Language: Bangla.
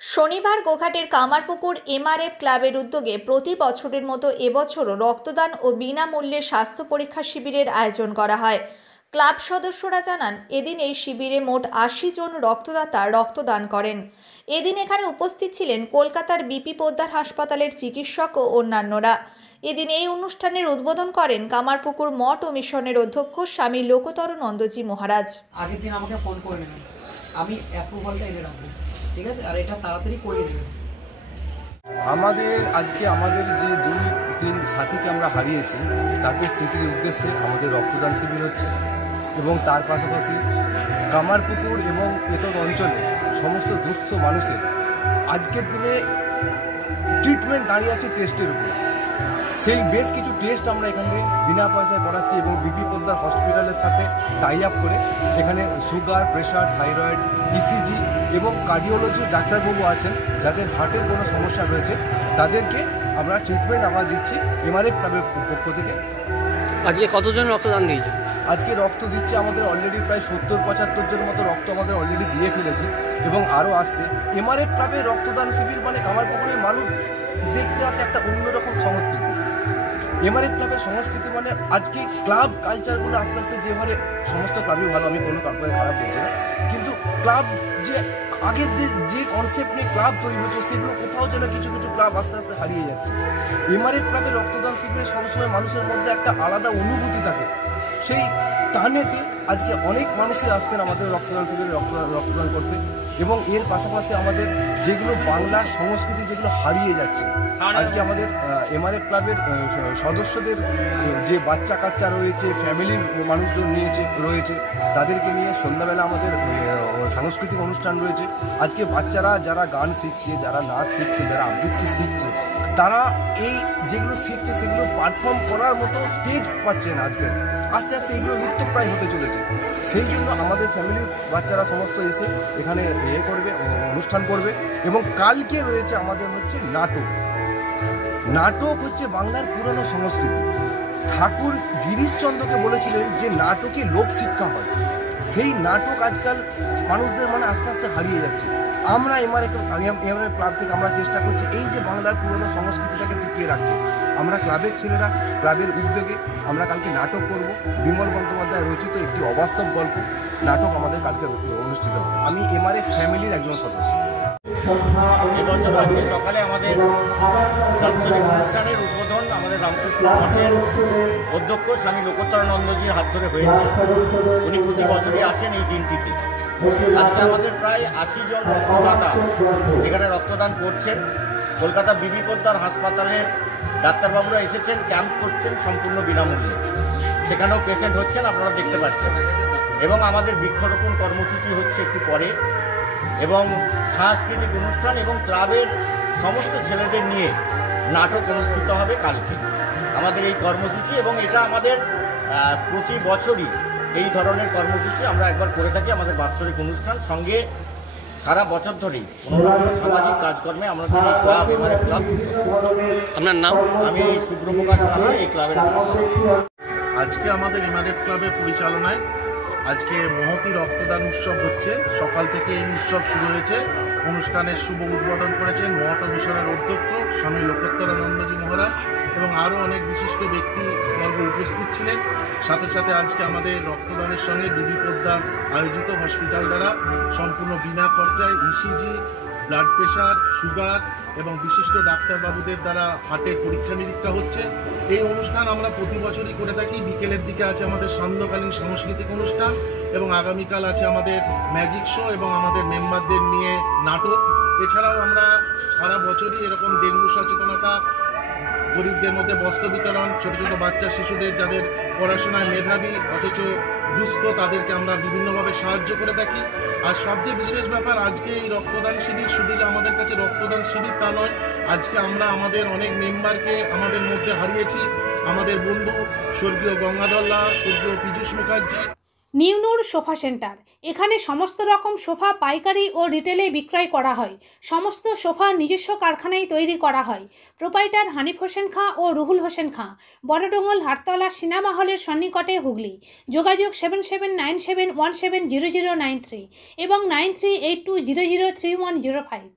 শনিবার গোঘাটের কামারপুকুর এমআরএফ ক্লাবের উদ্যোগে প্রতি বছরের মতো এবছরও রক্তদান ও বিনামূল্যে স্বাস্থ্য পরীক্ষা শিবিরের আয়োজন করা হয়। ক্লাব সদস্যরা জানান, এদিন এই শিবিরে মোট ৮০ জন রক্তদাতা রক্তদান করেন। এদিন এখানে উপস্থিত ছিলেন কলকাতার বিপি পোদ্দার হাসপাতালের চিকিৎসক ও অন্যান্যরা। এদিন এই অনুষ্ঠানের উদ্বোধন করেন কামারপুকুর মঠ ও মিশনের অধ্যক্ষ স্বামী লোকতর নন্দজি মহারাজ। আগের দিন আমাকে ফোন করে নেবেন, আমি অ্যাপ্রুভালটা এনে রাখবো, ঠিক আছে? আর এটা তাড়াতাড়ি করিয়ে দেবেন। আমাদের যে 2-3 সাথীকে আমরা হারিয়েছি, তাদের স্মৃতির উদ্দেশ্যে আমাদের রক্তদান শিবির হচ্ছে এবং তার পাশাপাশি কামারপুকুর এবং এতদ অঞ্চলে সমস্ত দুস্থ মানুষের আজকের দিনে ট্রিটমেন্ট দাঁড়িয়ে আছে টেস্টের উপর। সেই বেশ কিছু টেস্ট আমরা এখানে বিনা পয়সায় করাচ্ছি এবং বিপি পোদ্দার হসপিটালের সাথে টাই আপ করে এখানে সুগার, প্রেশার, থাইরয়েড, ইসিজি এবং কার্ডিওলজি ডাক্তারবাবু আছেন যাদের হার্টের কোনো সমস্যা রয়েছে, তাদেরকে আমরা ট্রিটমেন্ট দিচ্ছি এমআরএফ ক্লাবের পক্ষ থেকে। আজকে কতজন রক্তদান দিয়েছে? আজকে রক্ত দিচ্ছে আমাদের অলরেডি প্রায় 70-75 জন মতো রক্ত আমাদের অলরেডি দিয়ে ফেলেছে এবং আরও আসছে। এমআরএফ ক্লাবের রক্তদান শিবির মানে কামারপুকুরের মানুষ দেখতে আসে একটা অন্যরকম সংস্কৃতি। এমআরএফ ক্লাবের সংস্কৃতি মানে আজকে ক্লাব কালচারগুলো আস্তে আস্তে যেভাবে, সমস্ত ক্লাবই ভালো, আমি কোনো ক্লাবের খারাপ বলছি না, কিন্তু ক্লাব যে আগের যে কনসেপ্ট নিয়ে ক্লাব তৈরি হচ্ছে সেগুলো কোথাও যেন কিছু কিছু ক্লাব আস্তে আস্তে হারিয়ে যাচ্ছে। এমআরএফ ক্লাবের রক্তদান শিবিরে সবসময় মানুষের মধ্যে একটা আলাদা অনুভূতি থাকে, সেই টানেতে আজকে অনেক মানুষই আসছেন আমাদের রক্তদান শিবিরে রক্তদান করতে এবং এর পাশাপাশি আমাদের যেগুলো বাংলার সংস্কৃতি যেগুলো হারিয়ে যাচ্ছে, আজকে আমাদের এমআরএফ ক্লাবের সদস্যদের যে বাচ্চা কাচ্চা রয়েছে, ফ্যামিলির মানুষজন রয়েছে, তাদেরকে নিয়ে সন্ধ্যাবেলা আমাদের সাংস্কৃতিক অনুষ্ঠান রয়েছে। আজকে বাচ্চারা যারা গান শিখছে, যারা নাচ শিখছে, যারা আবৃত্তি শিখছে, তারা এই যেগুলো শিখছে সেগুলো পারফর্ম করার মতো স্টেজ পাচ্ছে না। আজকে আস্তে আস্তে এগুলো লুপ্তপ্রায় হতে চলেছে। সেই জন্য আমাদের ফ্যামিলির বাচ্চারা সমস্ত এসে এখানে করবে, অনুষ্ঠান করবে। এবং কালকে রয়েছে আমাদের হচ্ছে নাটক হচ্ছে বাংলার পুরনো সংস্কৃতি। ঠাকুর গিরিশচন্দ্রকে বলেছিলেন যে নাটকে লোকশিক্ষা হয়। সেই নাটক আজকাল মানুষদের মানে আস্তে আস্তে হারিয়ে যাচ্ছে। আমরা এমআরএফ ক্লাব থেকে আমরা চেষ্টা করছি এই যে বাংলার পুরনো সংস্কৃতিটাকে টিকিয়ে রাখতে। আমরা ক্লাবের ছেলেরা, ক্লাবের উদ্যোগে আমরা কালকে নাটক করব। বিমল বন্দ্যোপাধ্যায় রচিত একটি অবাস্তব গল্প নাটক আমাদের কালকে অনুষ্ঠিত হবে। আমি এমআরএফ ফ্যামিলির একজন সদস্য। এবছর আজকে সকালে আমাদের বাৎসরিক অনুষ্ঠানের উদ্বোধন আমাদের রামকৃষ্ণ মঠের অধ্যক্ষ স্বামী লোকোত্তর নন্দজির হাত ধরে হয়েছে। উনি প্রতি বছরই আসেন এই দিনটিতে। আজকে আমাদের প্রায় ৮০ জন রক্তদাতা এখানে রক্তদান করছেন। কলকাতা বিপি পোদ্দার হাসপাতালের ডাক্তারবাবুরা এসেছেন, ক্যাম্প করছেন সম্পূর্ণ বিনামূল্যে। সেখানেও পেশেন্ট হচ্ছেন, আপনারা দেখতে পাচ্ছেন। এবং আমাদের বৃক্ষরোপণ কর্মসূচি হচ্ছে একটু পরে, এবং সাংস্কৃতিক অনুষ্ঠান এবং ক্লাবের সমস্ত ছেলেদের নিয়ে নাটক অনুষ্ঠিত হবে কালকে আমাদের এই কর্মসূচি। এবং এটা আমাদের প্রতি বছরই এই ধরনের কর্মসূচি আমরা একবার করে থাকি। আমাদের বাৎসরিক অনুষ্ঠান সঙ্গে সারা বছর ধরেই কোনো না কোনো সামাজিক কাজকর্মে আমাদের এই ক্লাব এমআরএফ ক্লাব যুক্ত। আপনার নাম? আমি সুব্রপ্রকাশ রাহা, এই ক্লাবের সদস্য। আজকে আমাদের এমআরএফ ক্লাবের পরিচালনায় আজকে মহতী রক্তদান উৎসব হচ্ছে। সকাল থেকে এই উৎসব শুরু হয়েছে। অনুষ্ঠানের শুভ উদ্বোধন করেছেন মঠ ও মিশনের অধ্যক্ষ স্বামী লোকোত্তরানন্দজি মহারাজ এবং আরও অনেক বিশিষ্ট ব্যক্তিবর্গ উপস্থিত ছিলেন। সাথে সাথে আজকে আমাদের রক্তদানের সঙ্গে বিপি পোদ্দার আয়োজিত হসপিটাল দ্বারা সম্পূর্ণ বিনা খরচায় ইসিজি, ব্লাড প্রেশার, সুগার এবং বিশিষ্ট ডাক্তারবাবুদের দ্বারা হার্টের পরীক্ষা নিরীক্ষা হচ্ছে। এই অনুষ্ঠান আমরা প্রতি বছরই করে থাকি। বিকেলের দিকে আছে আমাদের সান্ধ্যকালীন সাংস্কৃতিক অনুষ্ঠান এবং আগামীকাল আছে আমাদের ম্যাজিক শো এবং আমাদের মেম্বারদের নিয়ে নাটক। এছাড়াও আমরা সারা বছরই এরকম ডেঙ্গু সচেতনতা, গরিবদের মধ্যে বস্ত্র বিতরণ, ছোট ছোট বাচ্চা শিশুদের যাদের পড়াশোনায় মেধাবী অথচ দুস্থ, তাদেরকে আমরা বিভিন্নভাবে সাহায্য করে থাকি। আর সবচেয়ে বিশেষ ব্যাপার, আজকে এই রক্তদান শিবির শুধু যে আমাদের কাছে রক্তদান শিবির তা নয়, আজকে আমরা আমাদের অনেক মেম্বারকে আমাদের মধ্যে হারিয়েছি। আমাদের বন্ধু স্বর্গীয় গঙ্গাধর লাল, স্বর্গীয় পীযূষ মুখার্জি। নিউ নূর সোফা সেন্টার, এখানে সমস্ত রকম সোফা পাইকারি ও রিটেলে বিক্রয় করা হয়। সমস্ত সোফা নিজস্ব কারখানায় তৈরি করা হয়। প্রোপাইটার হানিফ হোসেন খাঁ ও রুহুল হোসেন খাঁ, বড়ডোঙ্গল হাটতলা সিনেমা হলের সন্নিকটে, হুগলি। যোগাযোগ 7797170093 এবং 9382003105।